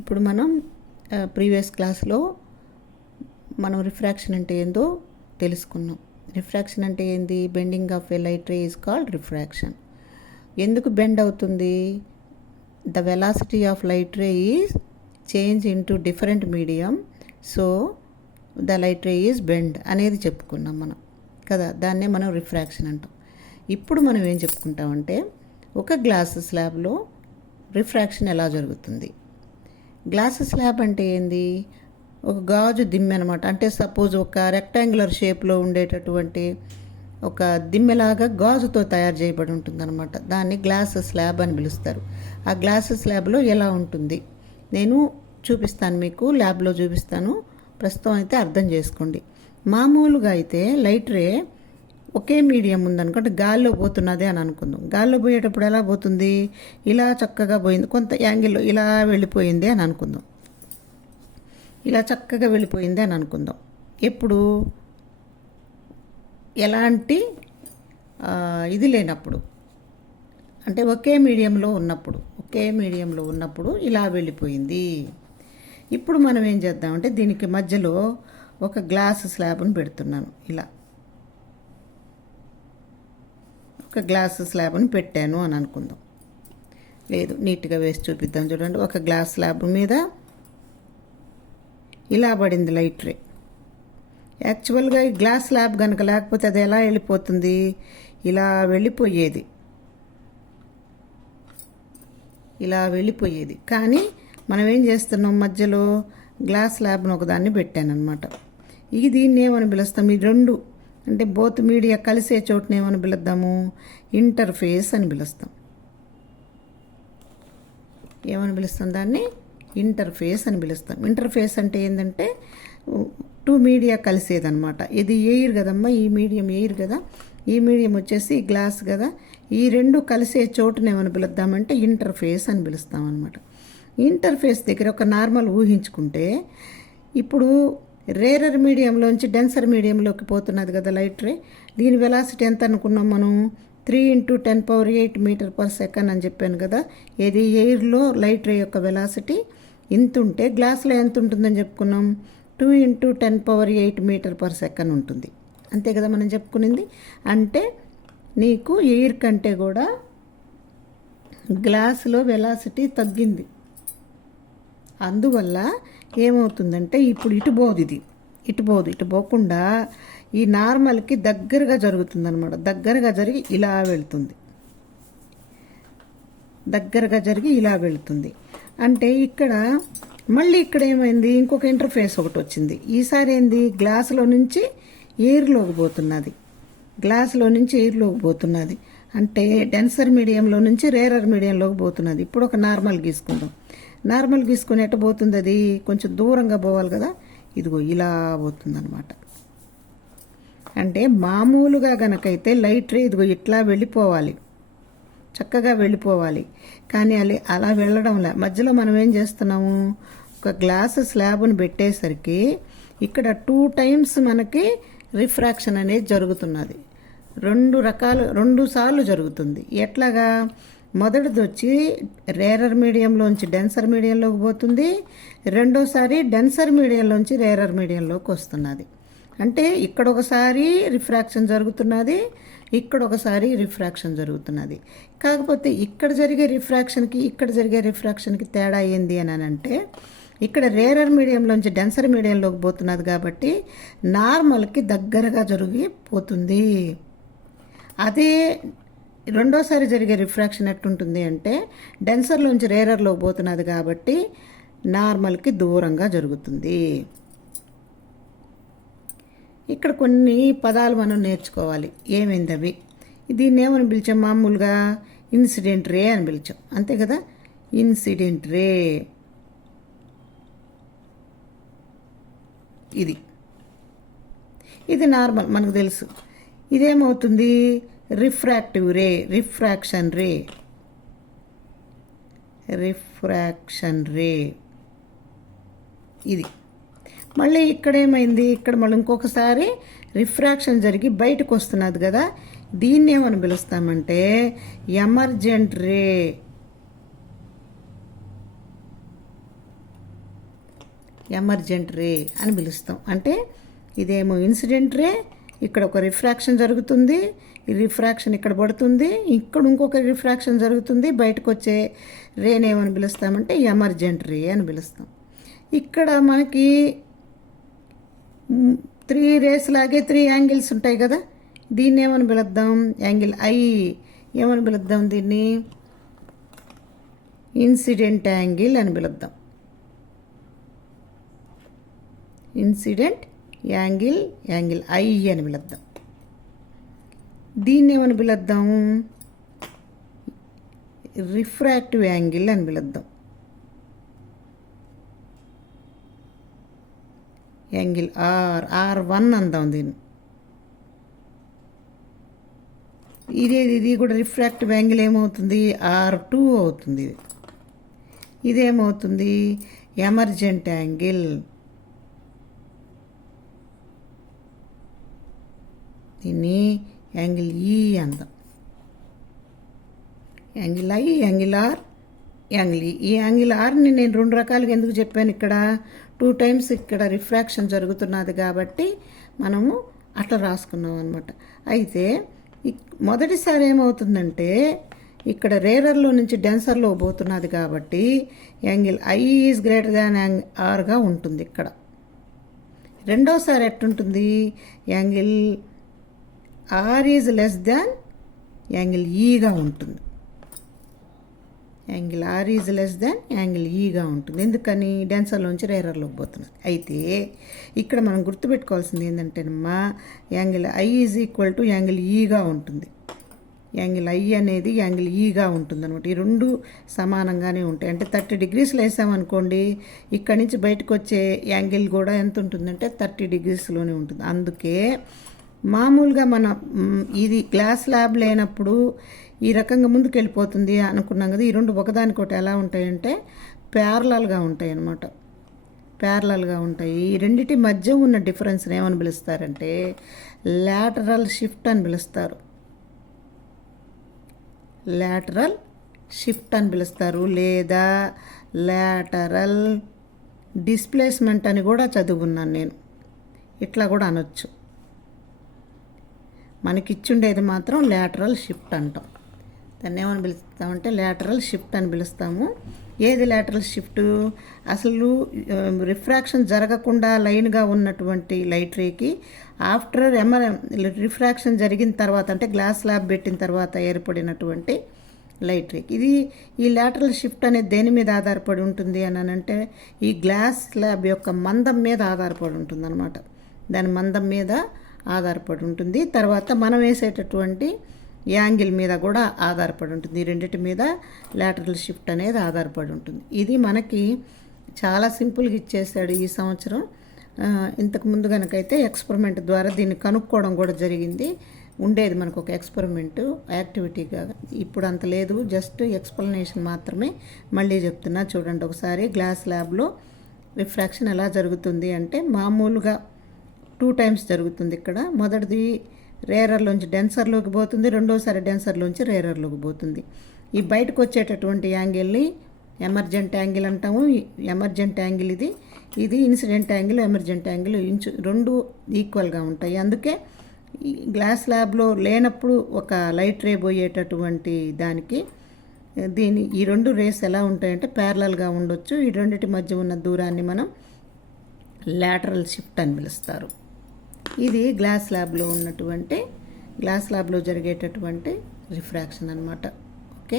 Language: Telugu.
ఇప్పుడు మనం ప్రీవియస్ క్లాస్లో మనం రిఫ్రాక్షన్ అంటే ఏందో తెలుసుకున్నాం. రిఫ్రాక్షన్ అంటే ఏంది? Bending of A light ray is called refraction. ఎందుకు బెండ్ అవుతుంది? The velocity of light ray is change into different medium, so the light ray is bend అనేది చెప్పుకున్నాం మనం కదా. దాన్నే మనం రిఫ్రాక్షన్ అంటాం. ఇప్పుడు మనం ఏం చెప్పుకుంటామంటే ఒక గ్లాస్ స్లాబ్లో రిఫ్రాక్షన్ ఎలా జరుగుతుంది. గ్లాస్ స్లాబ్ అంటే ఏంది? ఒక గాజు దిమ్మె అనమాట. అంటే సపోజ్ ఒక రెక్టాంగులర్ షేప్లో ఉండేటటువంటి ఒక దిమ్మెలాగా గాజుతో తయారు చేయబడి ఉంటుందన్నమాట. దాన్ని గ్లాస్ స్లాబ్ అని పిలుస్తారు. ఆ గ్లాస్ స్లాబ్లో ఎలా ఉంటుంది నేను చూపిస్తాను, మీకు ల్యాబ్లో చూపిస్తాను. ప్రస్తుతం అయితే అర్థం చేసుకోండి. మామూలుగా అయితే లైట్ రే ఒకే మీడియం ఉందనుకోండి, గాల్లో పోతున్నదే అని అనుకుందాం. గాల్లో పోయేటప్పుడు ఎలా పోతుంది? ఇలా చక్కగా పోయింది, కొంత యాంగిల్లో ఇలా వెళ్ళిపోయింది అని అనుకుందాం. ఇలా చక్కగా వెళ్ళిపోయింది అని అనుకుందాం. ఎప్పుడు? ఎలాంటి ఇది లేనప్పుడు, అంటే ఒకే మీడియంలో ఉన్నప్పుడు ఇలా వెళ్ళిపోయింది. ఇప్పుడు మనం ఏం చేద్దామంటే దీనికి మధ్యలో ఒక గ్లాస్ స్లాబ్ను పెడుతున్నాను. ఇలా ఒక గ్లాస్ స్లాబ్ని పెట్టాను అని అనుకుందాం. లేదు, నీట్గా వేసి చూపిద్దాం. చూడండి, ఒక గ్లాస్ స్లాబ్ మీద ఇలా పడింది లైట్ రే. యాక్చువల్గా ఈ గ్లాస్ స్లాబ్ కనుక లేకపోతే అది ఎలా వెళ్ళిపోతుంది? ఇలా వెళ్ళిపోయేది. కానీ మనం ఏం చేస్తున్నాం, మధ్యలో గ్లాస్ స్లాబ్ను ఒకదాన్ని పెట్టానమాట. దీన్ని ఏమని పిలుస్తాం? ఈ రెండు అంటే బోత్ మీడియా కలిసే చోటుని ఏమని పిలుద్దాము? ఇంటర్ఫేస్ అని పిలుస్తాం. ఏమని పిలుస్తాం దాన్ని? ఇంటర్ఫేస్ అని పిలుస్తాం. ఇంటర్ఫేస్ అంటే ఏంటంటే టూ మీడియా కలిసేదనమాట. ఇది ఎయిర్ కదమ్మా, ఈ మీడియం ఎయిర్ కదా, ఈ మీడియం వచ్చేసి గ్లాస్ కదా. ఈ రెండు కలిసే చోటుని ఏమని పిలుద్దామంటే ఇంటర్ఫేస్ అని పిలుస్తాం అనమాట. ఇంటర్ఫేస్ దగ్గర ఒక నార్మల్ ఊహించుకుంటే, ఇప్పుడు రేరర్ మీడియంలోంచి డెన్సర్ మీడియంలోకి పోతున్నది కదా లైట్ రే. దీని వెలాసిటీ ఎంత అనుకున్నాం మనం? 3 × 10⁸ మీటర్/సెకండ్ అని చెప్పాను కదా. ఏది? ఎయిర్లో లైట్ రే యొక్క వెలాసిటీ ఇంత ఉంటే గ్లాస్లో ఎంత ఉంటుందని చెప్పుకున్నాం? 2 × 10⁸ మీటర్/సెకండ్ ఉంటుంది. అంతే కదా మనం చెప్పుకునింది. అంటే నీకు ఎయిర్ కంటే కూడా గ్లాసులో వెలాసిటీ తగ్గింది. అందువల్ల ఏమవుతుందంటే ఇప్పుడు ఇటు పోకుండా ఈ నార్మల్కి దగ్గరగా జరుగుతుందన్నమాట. దగ్గరగా జరిగి ఇలా వెళుతుంది. అంటే ఇక్కడ మళ్ళీ ఇక్కడ ఏమైంది? ఇంకొక ఇంటర్ఫేస్ ఒకటి వచ్చింది. ఈసారి ఏంది? గ్లాసులో నుంచి ఎయిర్లోకి పోతున్నది. అంటే డెన్సర్ మీడియంలో నుంచి రేరర్ మీడియంలోకి పోతున్నది. ఇప్పుడు ఒక నార్మల్ గీసుకుందాం. నార్మల్ గీసుకొని ఎట్ట పోతుంది? అది కొంచెం దూరంగా పోవాలి కదా. ఇదిగో ఇలా పోతుందన్నమాట. అంటే మామూలుగా గనకైతే లైట్ రే ఇదిగో ఇట్లా చక్కగా వెళ్ళిపోవాలి. కానీ అలా వెళ్ళడంలా మధ్యలో మనం ఏం చేస్తున్నాము? ఒక గ్లాస్ స్లాబ్ను పెట్టేసరికి ఇక్కడ 2 టైమ్స్ మనకి రిఫ్రాక్షన్ అనేది జరుగుతున్నది. 2 సార్లు జరుగుతుంది. ఎట్లాగా? మొదటిది వచ్చి రేరర్ మీడియంలోంచి డెన్సర్ మీడియంలోకి పోతుంది. రెండోసారి డెన్సర్ మీడియంలోంచి రేరర్ మీడియంలోకి వస్తున్నది. అంటే ఇక్కడ ఒకసారి రిఫ్రాక్షన్ జరుగుతున్నది, ఇక్కడ ఒకసారి రిఫ్రాక్షన్ జరుగుతున్నది. కాకపోతే ఇక్కడ జరిగే రిఫ్రాక్షన్కి తేడా ఏంది అని అంటే, ఇక్కడ రేరర్ మీడియంలోంచి డెన్సర్ మీడియంలోకి పోతున్నది కాబట్టి నార్మల్కి దగ్గరగా జరిగిపోతుంది. అదే రెండోసారి జరిగే రిఫ్రాక్షన్ ఎట్టుంటుంది అంటే డెన్సర్లోంచి రేరర్లోకి పోతున్నది కాబట్టి నార్మల్కి దూరంగా జరుగుతుంది. ఇక్కడ కొన్ని పదాలు మనం నేర్చుకోవాలి. ఏమైంది అవి? దీన్ని ఏమని పిలిచాం? మామూలుగా ఇన్సిడెంట్ రే అని పిలిచాం, అంతే కదా. ఇన్సిడెంట్ రే ఇది నార్మల్, మనకు తెలుసు. ఇదేమవుతుంది? రిఫ్రాక్టివ్ రే, రిఫ్రాక్షన్ రే ఇది. మళ్ళీ ఇక్కడ ఏమైంది? ఇక్కడ మళ్ళీ ఇంకొకసారి రిఫ్రాక్షన్ జరిగి బయటకు వస్తున్నది కదా. దీన్ని ఏమని పిలుస్తామంటే ఎమర్జెంట్ రే. ఎమర్జెంట్ రే అని పిలుస్తాం. అంటే ఇదేమో ఇన్సిడెంట్ రే, ఇక్కడ ఒక రిఫ్రాక్షన్ జరుగుతుంది, ఈ రిఫ్రాక్షన్ ఇక్కడ పడుతుంది, ఇక్కడ ఇంకొక రిఫ్రాక్షన్ జరుగుతుంది, బయటకు వచ్చే రేని ఏమని పిలుస్తామంటే ఎమర్జెంట్ రే అని పిలుస్తాం. ఇక్కడ మనకి 3 రేస్ లాగే 3 యాంగిల్స్ ఉంటాయి కదా, దీన్ని ఏమని పిలుద్దాం, యాంగిల్ ఐ ఏమని పిలుద్దాం, దీన్ని ఇన్సిడెంట్ యాంగిల్ అని పిలుద్దాం. ఇన్సిడెంట్ యాంగిల్, యాంగిల్ ఐ అని పిలుద్దాం. దీన్ని ఏమని పిలుద్దాం, రిఫ్రాక్టివ్ యాంగిల్ అని పిలుద్దాం. యాంగిల్ R1 అందాం దీన్ని. ఇది కూడా రిఫ్రాక్టివ్ యాంగిల్ ఏమవుతుంది, R2 అవుతుంది. ఇదేమవుతుంది, ఎమర్జెంట్ యాంగిల్. దీన్ని యాంగిల్ ఈ అందాం. Angle I, angle R, angle E. ఈ యాంగిల్ ఆర్ని నేను 2 రకాలుగా ఎందుకు చెప్పాను, ఇక్కడ 2 టైమ్స్ ఇక్కడ రిఫ్రాక్షన్ జరుగుతున్నది కాబట్టి మనము అట్లా రాసుకున్నాం అనమాట. అయితే మొదటిసారి ఏమవుతుందంటే ఇక్కడ రేరర్లో నుంచి డెన్సర్లో పోతున్నది కాబట్టి angle I is greater than ఆర్గా ఉంటుంది ఇక్కడ. రెండోసారి ఎట్టుంటుంది, angle R is less than angle ఈగా ఉంటుంది. Angle R is less than angle ఈగా ఉంటుంది. ఎందుకని, డెన్సర్లోంచి రేరర్లోకి పోతున్నది. అయితే ఇక్కడ మనం గుర్తుపెట్టుకోవాల్సింది ఏంటంటేనమ్మా, angle I is equal to angle ఈగా ఉంటుంది. యాంగిల్ ఐ అనేది యాంగిల్ ఈగా ఉంటుంది అనమాట. ఈ 2 సమానంగానే ఉంటాయి. అంటే 30 డిగ్రీస్లో వేసామనుకోండి, ఇక్కడి నుంచి బయటకు వచ్చే యాంగిల్ కూడా ఎంత ఉంటుందంటే 30 డిగ్రీస్లోనే ఉంటుంది. అందుకే మామూలుగా మన ఇది గ్లాస్ ల్యాబ్ లేనప్పుడు ఈ రకంగా ముందుకు వెళ్ళిపోతుంది అనుకున్నాం కదా. ఈ 2 ఒకదానికొకటి ఎలా ఉంటాయంటే ప్యారలల్గా ఉంటాయి అన్నమాట. ప్యారలల్గా ఉంటాయి. ఈ రెండిటి మధ్య ఉన్న డిఫరెన్స్ని ఏమని పిలుస్తారంటే లాటరల్ షిఫ్ట్ అని పిలుస్తారు. లాటరల్ షిఫ్ట్ అని పిలుస్తారు, లేదా లాటరల్ డిస్ప్లేస్మెంట్ అని కూడా చదువుకున్నాను నేను. ఇట్లా కూడా అనొచ్చు. మనకిచ్చుండేది మాత్రం లాటరల్ షిఫ్ట్ అంటాం. దాన్ని ఏమని పిలుస్తామంటే లాటరల్ షిఫ్ట్ అని పిలుస్తాము. ఏది లాటరల్ షిఫ్ట్, అసలు రిఫ్రాక్షన్ జరగకుండా లైన్గా ఉన్నటువంటి లైట్ రేకి ఆఫ్టర్ రిఫ్రాక్షన్ జరిగిన తర్వాత, అంటే గ్లాస్ స్లాబ్ పెట్టిన తర్వాత ఏర్పడినటువంటి లైట్ రేకి. ఈ లాటరల్ షిఫ్ట్ అనేది దేని మీద ఆధారపడి ఉంటుంది అని అంటే ఈ గ్లాస్ స్లాబ్ యొక్క మందం మీద ఆధారపడి ఉంటుంది అన్నమాట. దాని మందం మీద ఆధారపడి ఉంటుంది. తర్వాత మనం వేసేటటువంటి యాంగిల్ మీద కూడా ఆధారపడి ఉంటుంది. ఈ రెండింటి మీద లాటరల్ షిఫ్ట్ అనేది ఆధారపడి ఉంటుంది. ఇది మనకి చాలా సింపుల్గా ఇచ్చేసాడు ఈ సంవత్సరం. ఇంతకుముందు కనుకైతే ఎక్స్పెరిమెంట్ ద్వారా దీన్ని కనుక్కోవడం కూడా జరిగింది. ఉండేది మనకు ఒక ఎక్స్పెరిమెంట్ యాక్టివిటీగా. ఇప్పుడు అంత లేదు, జస్ట్ ఎక్స్ప్లెనేషన్ మాత్రమే. మళ్ళీ చెప్తున్నా చూడండి ఒకసారి. గ్లాస్ ల్యాబ్లో రిఫ్రాక్షన్ ఎలా జరుగుతుంది అంటే మామూలుగా 2 టైమ్స్ జరుగుతుంది. ఇక్కడ మొదటిది రేరర్లోంచి డెన్సర్లోకి పోతుంది, రెండోసారి డెన్సర్లోంచి రేరర్లోకి పోతుంది. ఈ బయటకు వచ్చేటటువంటి యాంగిల్ని ఎమర్జెంట్ యాంగిల్ అంటాము. ఎమర్జెంట్ యాంగిల్ ఇది ఇన్సిడెంట్ యాంగిల్, ఎమర్జెంట్ యాంగిల్ 2 ఈక్వల్గా ఉంటాయి. అందుకే గ్లాస్ ల్యాబ్లో లేనప్పుడు ఒక లైట్ రే పోయేటటువంటి దానికి ఈ 2 రేస్ ఎలా ఉంటాయంటే ప్యారలల్గా ఉండొచ్చు. ఈ రెండింటి మధ్య ఉన్న దూరాన్ని మనం లాటరల్ షిఫ్ట్ అని పిలుస్తారు. ఇది గ్లాస్ ల్యాబ్లో జరిగేటటువంటి రిఫ్రాక్షన్ అన్నమాట. ఓకే.